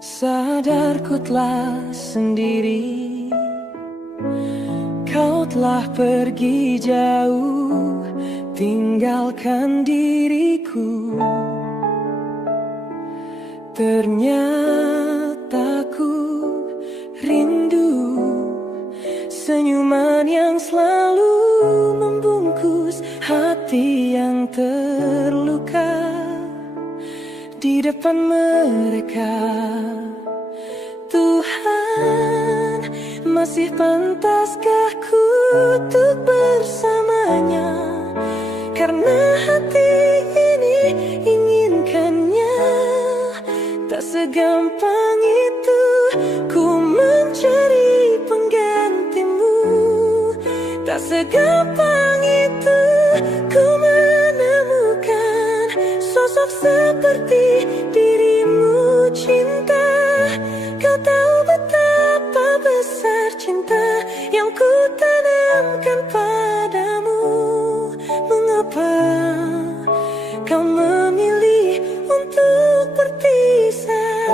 sadarku telah sendiri. Kau telah pergi jauh, tinggalkan diriku. Ternyata ku rindu senyuman yang selalu membungkus hati yang terluka di depan mereka. Tuhan, masih pantaskah ku untuk bersamanya? Karena hati ini inginkannya. Tak segampang itu ku mencari penggantimu. Tak segampang itu ku menemukan sosok seperti dirimu cinta. Kau tahu betapa besar cinta yang ku tanamkan padamu. Mengapa kau memilih untuk berpisah?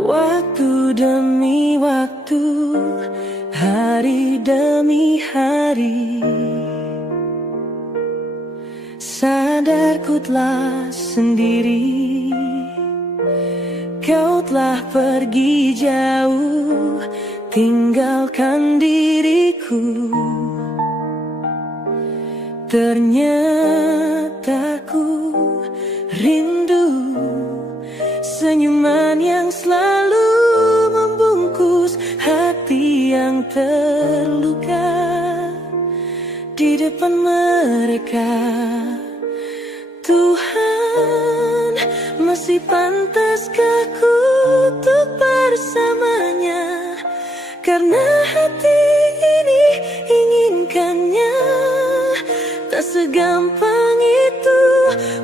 Waktu demi waktu, hari demi hari, sadar ku telah sendiri. Kau telah pergi jauh, tinggalkan diriku. Ternyata ku rindu senyuman yang selalu membungkus hati yang terluka. Di depan mereka, Tuhan, masih pantaskah ku untuk bersamanya? Karena hati ini inginkannya. Tak segampang itu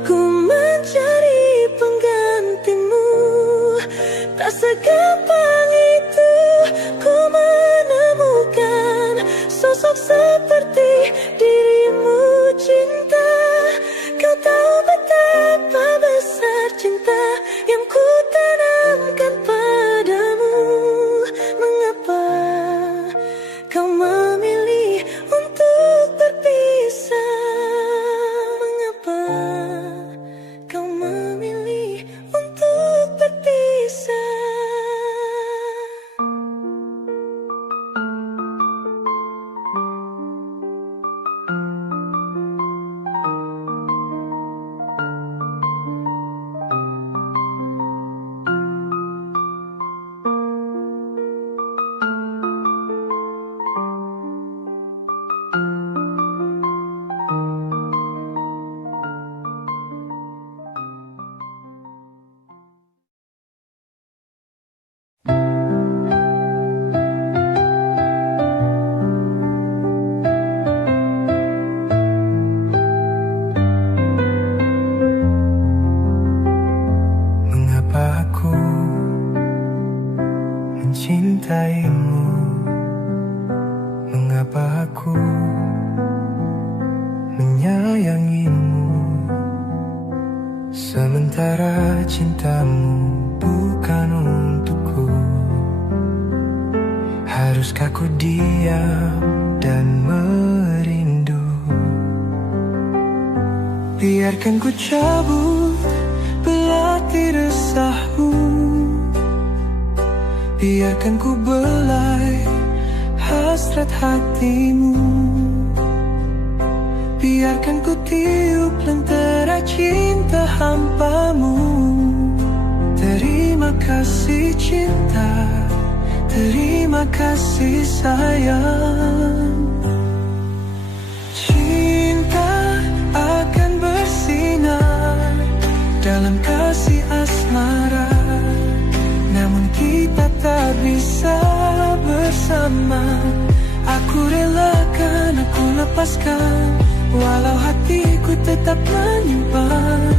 ku mencari penggantimu. Tak segampang itu ku menemukan sosok seperti dirimu cinta. Kau tahu betapa besar cinta yang ku tanamkan padamu. Mengapa kau memilih untuk berpisah? Mengapa kau memilih untuk berpisah? Mencintaimu, mengapa aku menyayangimu, sementara cintamu bukan untukku. Haruskah ku diam dan merindu? Biarkan ku cabut belati resahmu, biarkan ku belai hasrat hatimu, biarkan ku tiup lentera cinta hampamu. Terima kasih cinta, terima kasih sayang. Cinta akan bersinar dalam kasih asmara, namun kita tak bisa bersama. Aku relakan, aku lepaskan, walau hatiku tetap menyimpan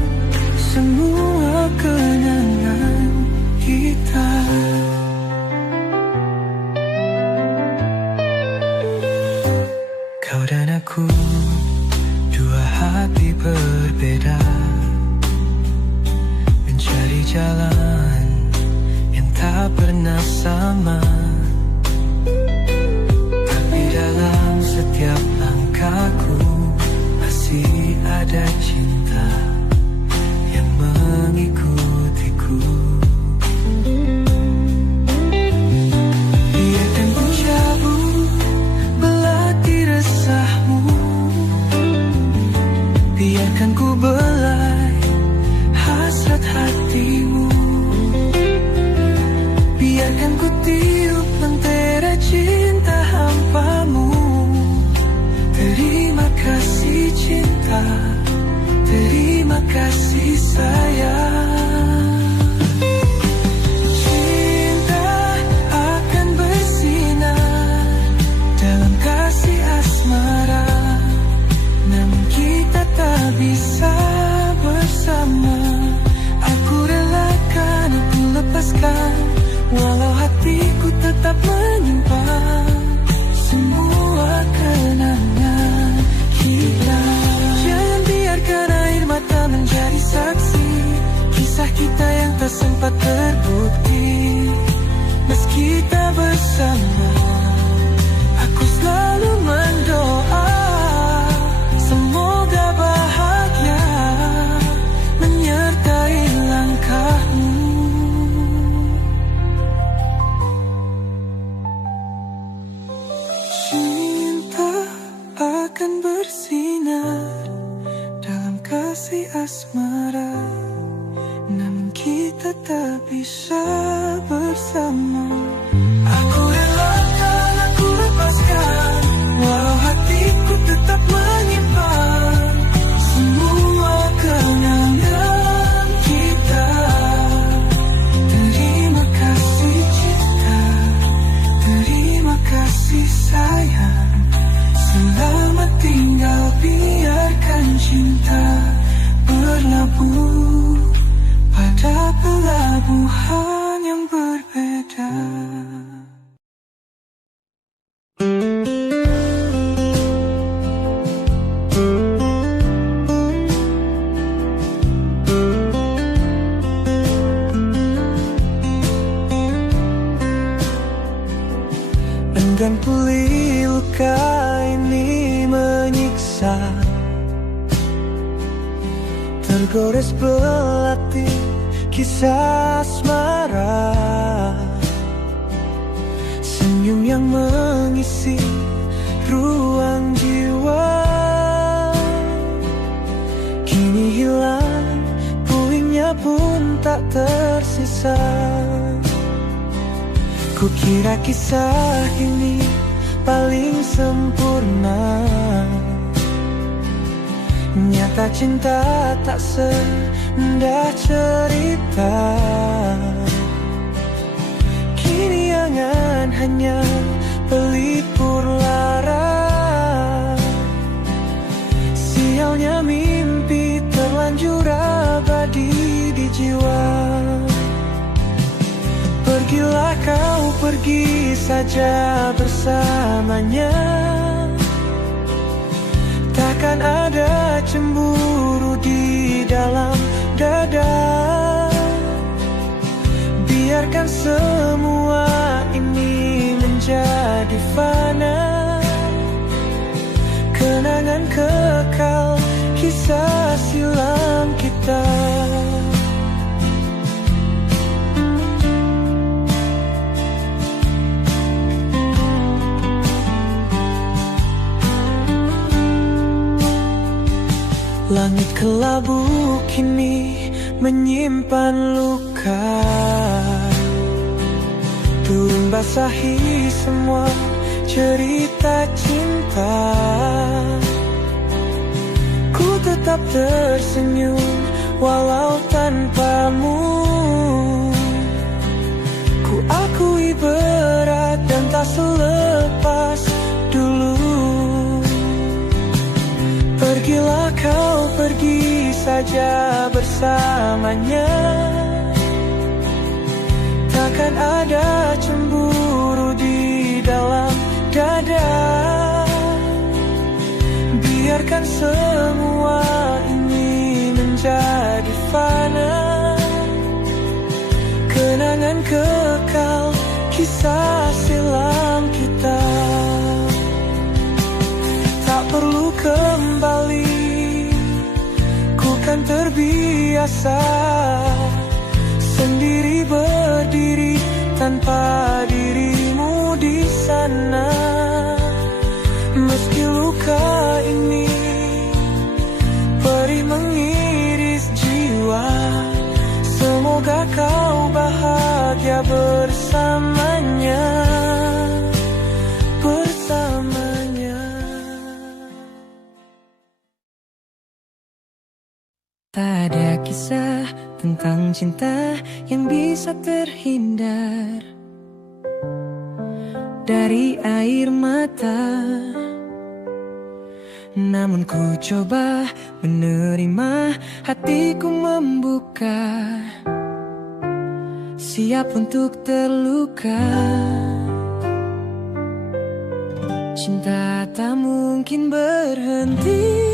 semua kenangan kita. Kau dan aku, dua hati berbeda, mencari jalan tak pernah sama, tapi dalam setiap langkahku masih ada cinta yang mengikutiku. Biarkan ku cabut belati resahmu, biarkan ku belai hasrat hatimu, biarkan ku tiup lentera cinta hampamu. Terima kasih cinta, terima kasih sayang. Cinta akan bersih kita yang tak sempat terbukti. Meski tak bersama, aku selalu mendoa semoga bahagia menyertai langkahmu. Cinta akan bersinar dalam kasih asmara, namun kita tak bisa bersama. Aku relakan, aku lepaskan, walau hatiku tetap menyimpan semua kenangan kita. Terima kasih cinta, terima kasih sayang. Selamat tinggal, biarkan cinta berlabuh pada pelabuhan yang berbeda. Enggan pulih luka ini menyiksa, tergores belati kisah asmara. Senyum yang mengisi ruang jiwa kini hilang, pulihnya pun tak tersisa. Kukira kisah ini paling sempurna, nyata cinta tak seindah cerita. Kini angan hanya pelipur lara. Sialnya mimpi terlanjur abadi di jiwa. Pergilah kau, pergi saja bersamanya. Takkan ada cemburu di dalam dada. Biarkan semua ini menjadi fana. Kenangan kekal, kisah silam kita. Langit kelabu kini menyimpan luka, turun basahi semua cerita cinta. Ku tetap tersenyum walau tanpamu. Ku akui berat dan tak selepas dulu. Pergilah kau, pergi saja bersamanya. Takkan ada cemburu di dalam dada. Biarkan semua ini menjadi fana. Kenangan kekal, kisah silam kita. Tak perlu kembali, ku kan terbiasa sendiri berdiri tanpa dirimu di sana. Meski luka ini perih mengiris jiwa, semoga kau bahagia bersamanya. Tak ada kisah tentang cinta yang bisa terhindar dari air mata. Namun ku coba menerima, hatiku membuka, siap untuk terluka. Cinta tak mungkin berhenti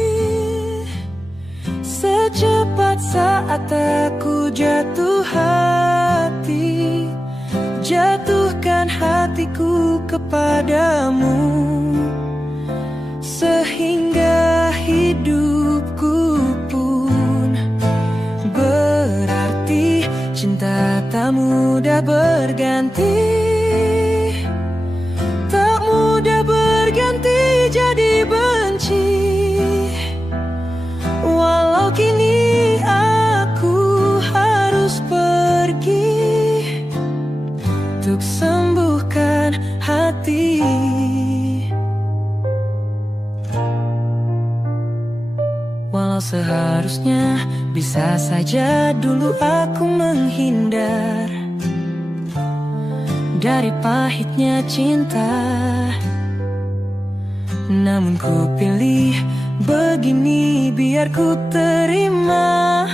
secepat saat aku jatuh hati, jatuhkan hatiku kepadamu, sehingga hidupku pun berarti. Cinta tak mudah berganti, tak mudah berganti jadi benci. Walau kini aku harus pergi untuk sembuhkan hati. Walau seharusnya bisa saja dulu aku menghindar dari pahitnya cinta, namun ku pilih begini biar ku terima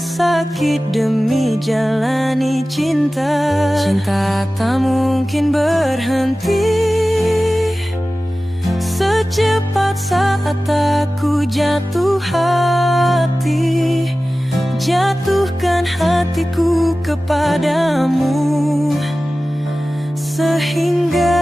sakit demi jalani cinta. Cinta tak mungkin berhenti, secepat saat aku jatuh hati, jatuhkan hatiku kepadamu, sehingga